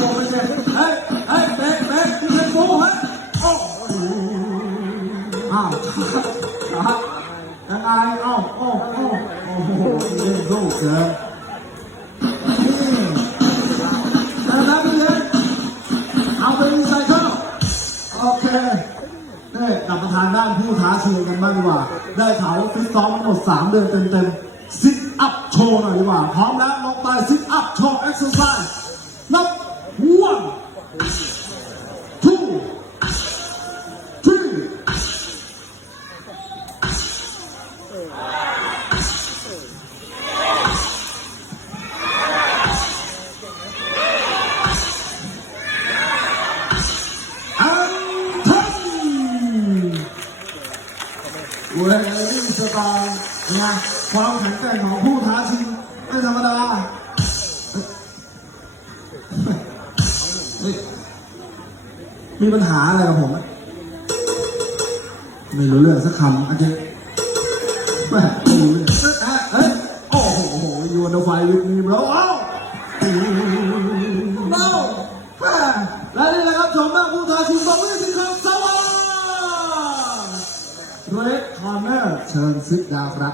ลงไปเลยเฮ้ยเฮ้ยเตะเตะที่เป็นปูเฮ้ยโอ้โหอ้าวครับยังไงเอ้าโอ้โอ้โอ้โหเล่นลูกเลยนะครับพี่เล็กเอาไปรีไซเคิลโอเคนี่กลับมาทางด้านผู้ท้าชิงกันบ้างดีกว่า ได้ข่าวว่าฟิตซ้อมหมด 3 เดือนเต็มๆซิทอัพโชว์หน่อยดีกว่า พร้อมแล้วลงไปซิทอัพโชว์เอ็กซ์ไซส์ เวลี่สตล์นะความแข็งแกร่งของผู้ท้าชิงไม่ธรรมดามีปัญหาอะไรกับผม ไม่รู้เรื่องสักคำอาเจารย์ โอ้โหโอ้โหยูนไฟวิดมีบราเอ้าเราแม่และนี่นะครับชมหน้าผู้ท้าชิงบอกว่าสิงคำสวัสดิ์เรดคอร์เนอร์เชิญซิดดาวครับ